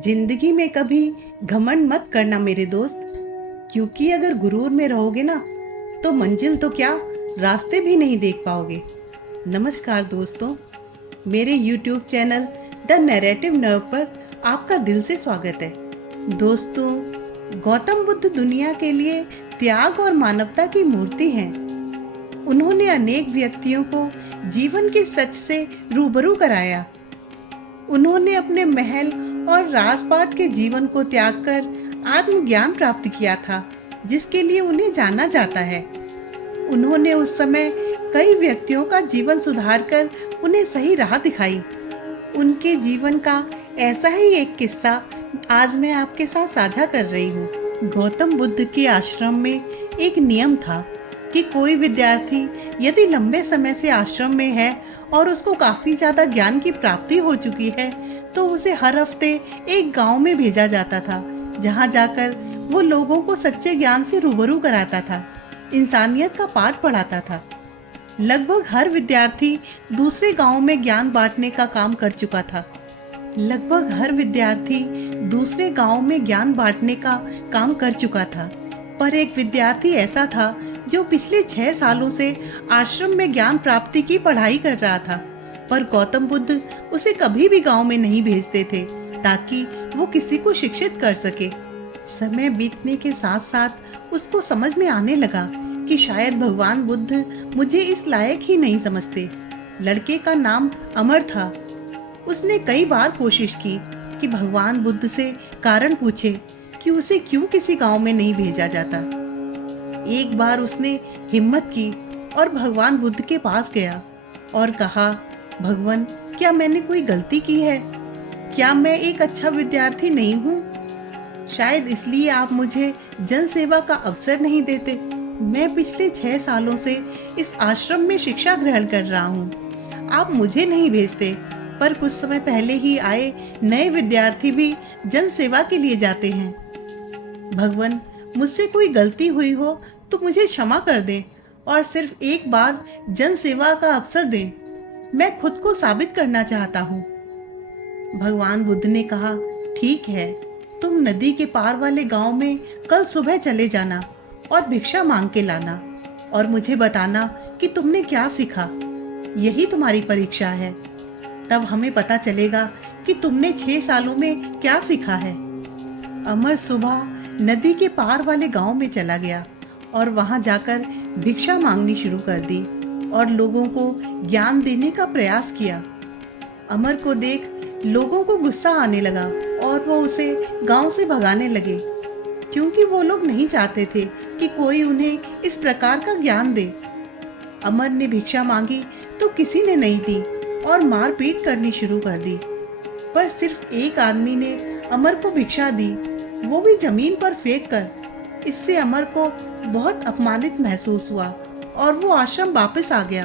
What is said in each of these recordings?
जिंदगी में कभी घमंड मत करना मेरे दोस्त। क्योंकि अगर गुरूर में रहोगे ना तो मंजिल तो क्या, रास्ते भी नहीं देख पाओगे। नमस्कार दोस्तों, मेरे YouTube channel the narrative nerve पर आपका दिल से स्वागत है। दोस्तों, गौतम बुद्ध दुनिया के लिए त्याग और मानवता की मूर्ति हैं। उन्होंने अनेक व्यक्तियों को जीवन के सच से रूबरू कराया। उन्होंने अपने महल और राजपाट के जीवन को त्याग कर आत्मज्ञान प्राप्त किया था, जिसके लिए उन्हें जाना जाता है। उन्होंने उस समय कई व्यक्तियों का जीवन सुधार कर उन्हें सही राह दिखाई। उनके जीवन का ऐसा ही एक किस्सा आज मैं आपके साथ साझा कर रही हूँ। गौतम बुद्ध के आश्रम में एक नियम था कि कोई विद्यार्थी यदि लंबे समय से आश्रम में है और उसको काफी ज्यादा ज्ञान की प्राप्ति हो चुकी है तो उसे हर हफ्ते एक गांव में भेजा जाता था, जहां जाकर वो लोगों को सच्चे ज्ञान से रूबरू कराता था, इंसानियत का पाठ पढ़ाता था। लगभग हर विद्यार्थी दूसरे गांव में ज्ञान बांटने का काम कर चुका था। लगभग हर विद्यार्थी दूसरे गांव में ज्ञान बांटने का काम कर चुका था, पर एक विद्यार्थी ऐसा था जो पिछले 6 सालों से आश्रम में ज्ञान प्राप्ति की पढ़ाई कर रहा था, पर गौतम बुद्ध उसे कभी भी गांव में नहीं भेजते थे ताकि वो किसी को शिक्षित कर सके। समय बीतने के साथ साथ उसको समझ में आने लगा कि शायद भगवान बुद्ध मुझे इस लायक ही नहीं समझते। लड़के का नाम अमर था। उसने कई बार कोशिश की कि भगवान बुद्ध से कारण पूछे कि उसे क्यों किसी गांव में नहीं भेजा जाता। एक बार उसने हिम्मत की और भगवान बुद्ध के पास गया और कहा, भगवान, क्या मैंने कोई गलती की है? क्या मैं एक अच्छा विद्यार्थी नहीं हूँ? शायद इसलिए आप मुझे जन सेवा का अवसर नहीं देते। मैं पिछले 6 सालों से इस आश्रम में शिक्षा ग्रहण कर रहा हूँ। आप मुझे नहीं भेजते, पर कुछ समय पहले ही आए नए विद्यार्थी भी जन सेवा के लिए जाते हैं। भगवान, मुझसे कोई गलती हुई हो तो मुझे क्षमा कर दें और सिर्फ एक बार जन सेवा का अवसर दें। मैं खुद को साबित करना चाहता हूँ। भगवान बुद्ध ने कहा, ठीक है, तुम नदी के पार वाले गांव में कल सुबह चले जाना और भिक्षा मांग के लाना और मुझे बताना कि तुमने क्या सीखा। यही तुम्हारी परीक्षा है। तब हमें पता चलेगा कि तुमने 6 सालों में क्या सीखा है। अमर सुबह नदी के पार वाले गांव में चला गया और वहां जाकर भिक्षा मांगनी शुरू कर दी और लोगों को ज्ञान देने का प्रयास किया। अमर को देख लोगों को गुस्सा आने लगा और वो उसे गांव से भगाने लगे, क्योंकि वो लोग नहीं चाहते थे कि कोई उन्हें इस प्रकार का ज्ञान दे। अमर ने भिक्षा मांगी तो किसी ने नहीं दी और मारपीट करनी शुरू कर दी, पर सिर्फ एक आदमी ने अमर को भिक्षा दी, वो भी जमीन पर फेंक कर। इससे अमर को बहुत अपमानित महसूस हुआ और वो आश्रम वापस आ गया।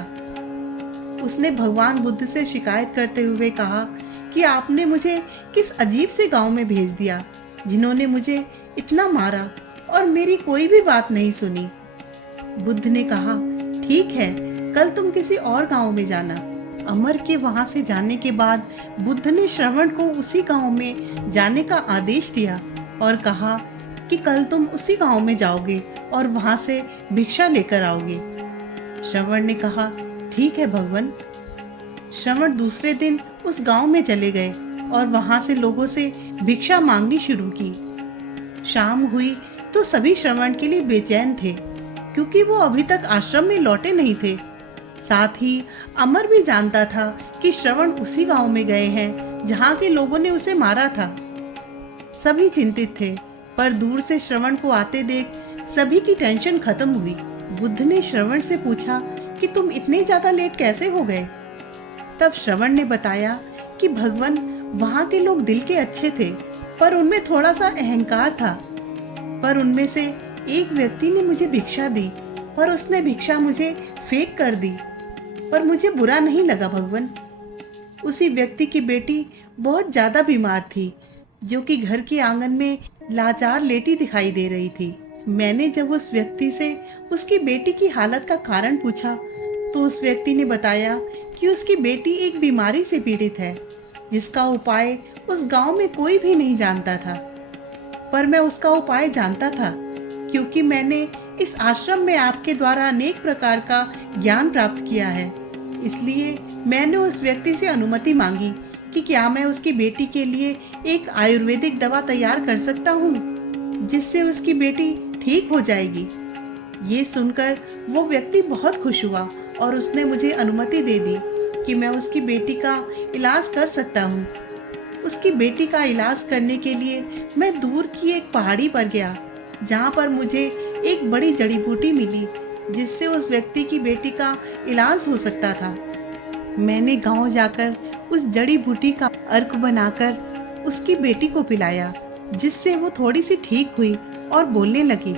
उसने भगवान बुद्ध से शिकायत करते हुए कहा कि आपने मुझे किस अजीब से गांव में भेज दिया, जिन्होंने मुझे इतना मारा और मेरी कोई भी बात नहीं सुनी। बुद्ध ने कहा, ठीक है, कल तुम किसी और गांव में जाना। अमर के वहां से जाने के बाद बुद्ध ने श्रवण को उसी गांव में जाने का आदेश दिया और कहा कि कल तुम उसी गांव में जाओगे और वहां से भिक्षा लेकर आओगे। श्रवण ने कहा, ठीक है भगवान। श्रवण दूसरे दिन उस गांव में चले गए और वहां से लोगों से भिक्षा मांगनी शुरू की। शाम हुई तो सभी श्रवण के लिए बेचैन थे, क्योंकि वो अभी तक आश्रम में लौटे नहीं थे। साथ ही अमर भी जानता था कि श्रवण उसी गांव में गए हैं जहां के लोगों ने उसे मारा था। सभी चिंतित थे, पर दूर से श्रवण को आते देख सभी की टेंशन खत्म हुई। बुद्ध ने श्रवण से पूछा कि तुम इतने ज्यादा लेट कैसे हो गए? तब श्रवण ने बताया कि भगवान, वहां के लोग दिल के अच्छे थे, पर उनमें थोड़ा सा अहंकार था। पर उनमें से एक व्यक्ति ने मुझे भिक्षा दी, पर उसने भिक्षा मुझे फेंक कर दी, पर मुझे बुरा नहीं लगा भगवान। उसी व्यक्ति की बेटी बहुत ज्यादा बीमार थी, जो कि घर के आंगन में लाचार लेटी दिखाई दे रही थी। मैंने जब उस व्यक्ति से उसकी बेटी की हालत का कारण पूछा तो उस व्यक्ति ने बताया कि उसकी बेटी एक बीमारी से पीड़ित है जिसका उपाय उस गांव में कोई भी नहीं जानता था। पर मैं उसका उपाय जानता था, क्योंकि मैंने इस आश्रम में आपके द्वारा अनेक प्रकार का ज्ञान प्राप्त किया है। इसलिए मैंने उस व्यक्ति से अनुमति मांगी कि क्या मैं उसकी बेटी के लिए एक आयुर्वेदिक दवा तैयार कर सकता हूँ, जिससे उसकी बेटी ठीक हो जाएगी। ये सुनकर वो व्यक्ति बहुत खुश हुआ और उसने मुझे अनुमति दे दी कि मैं उसकी बेटी का इलाज कर सकता हूँ। उसकी बेटी का इलाज करने के लिए मैं दूर की एक पहाड़ी पर गया, जहाँ पर मुझे एक बड़ी जड़ी बूटी मिली, जिससे उस व्यक्ति की बेटी का इलाज हो सकता था। मैंने गांव जाकर उस जड़ी बूटी का अर्क बनाकर उसकी बेटी को पिलाया, जिससे वो थोड़ी सी ठीक हुई और बोलने लगी।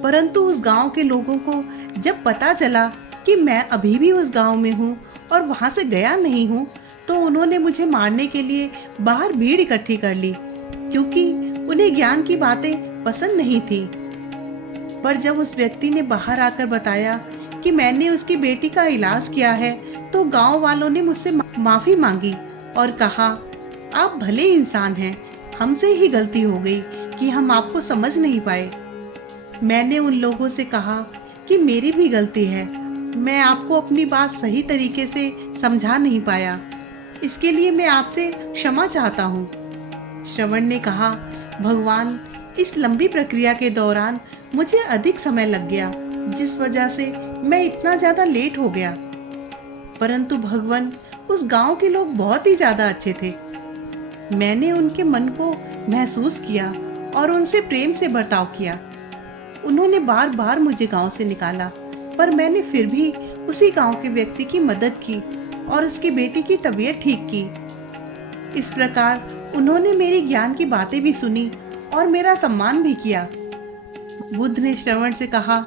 परंतु उस गांव के लोगों को जब पता चला कि मैं अभी भी उस गांव में हूँ और वहां से गया नहीं हूँ, तो उन्होंने मुझे मारने के लिए बाहर भीड़ इकट्ठी कर ली, क्योंकि उन्हें ज्ञान की बातें पसंद नहीं थी। पर जब उस व्यक्ति ने बाहर आकर बताया कि मैंने उसकी बेटी का इलाज किया है, तो गांव वालों ने मुझसे माफी मांगी और कहा, आप भले इंसान हैं, हमसे ही गलती हो गई कि हम आपको समझ नहीं पाए। मैंने उन लोगों से कहा कि मेरी भी गलती है, मैं आपको अपनी बात सही तरीके से समझा नहीं पाया, इसके लिए मैं आपसे क्षमा चाहता हूँ। श्रवण ने कहा, भगवान, इस लंबी प्रक्रिया के दौरान मुझे अधिक समय लग गया, जिस वजह से मैं इतना ज्यादा लेट हो गया। परंतु भगवान, उस गांव के लोग बहुत ही ज्यादा अच्छे थे। मैंने उनके मन को महसूस किया और उनसे प्रेम से बर्ताव किया। उन्होंने बार बार मुझे गांव से निकाला, पर मैंने फिर भी उसी गांव के व्यक्ति की मदद की और उसकी बेटी की तबीयत ठीक की। इस प्रकार उन्होंने मेरी ज्ञान की बातें भी सुनी और मेरा सम्मान भी किया। बुद्ध ने श्रवण से कहा,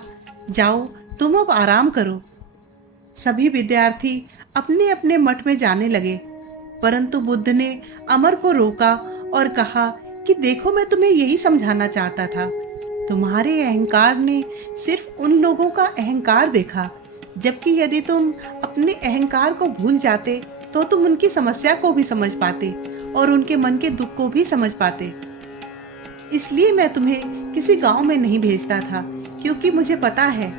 जाओ, तुम अब आराम करो। सभी विद्यार्थी अपने अपने मठ में जाने लगे, परंतु बुद्ध ने अमर को रोका और कहा कि देखो, मैं तुम्हें यही समझाना चाहता था। तुम्हारे अहंकार ने सिर्फ उन लोगों का अहंकार देखा, जबकि यदि तुम अपने अहंकार को भूल जाते तो तुम उनकी समस्या को भी समझ पाते और उनके मन के दुख को भी समझ पाते। इसलिए मैं तुम्हें किसी गांव में नहीं भेजता था, क्योंकि मुझे पता है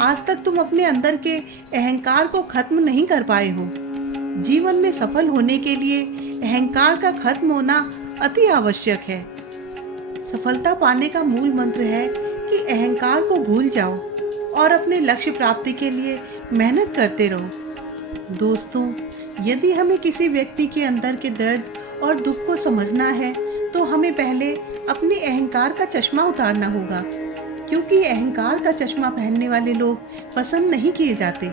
आज तक तुम अपने अंदर के अहंकार को खत्म नहीं कर पाए हो। जीवन में सफल होने के लिए अहंकार का खत्म होना अति आवश्यक है। सफलता पाने का मूल मंत्र है कि अहंकार को भूल जाओ और अपने लक्ष्य प्राप्ति के लिए मेहनत करते रहो। दोस्तों, यदि हमें किसी व्यक्ति के अंदर के दर्द और दुख को समझना है, तो हमें पहले अपने अहंकार का चश्मा उतारना होगा, क्योंकि अहंकार का चश्मा पहनने वाले लोग पसंद नहीं किए जाते।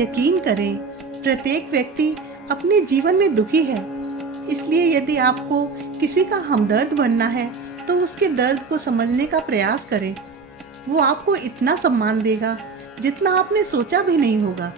यकीन करें, प्रत्येक व्यक्ति अपने जीवन में दुखी है, इसलिए यदि आपको किसी का हमदर्द बनना है तो उसके दर्द को समझने का प्रयास करें। वो आपको इतना सम्मान देगा जितना आपने सोचा भी नहीं होगा।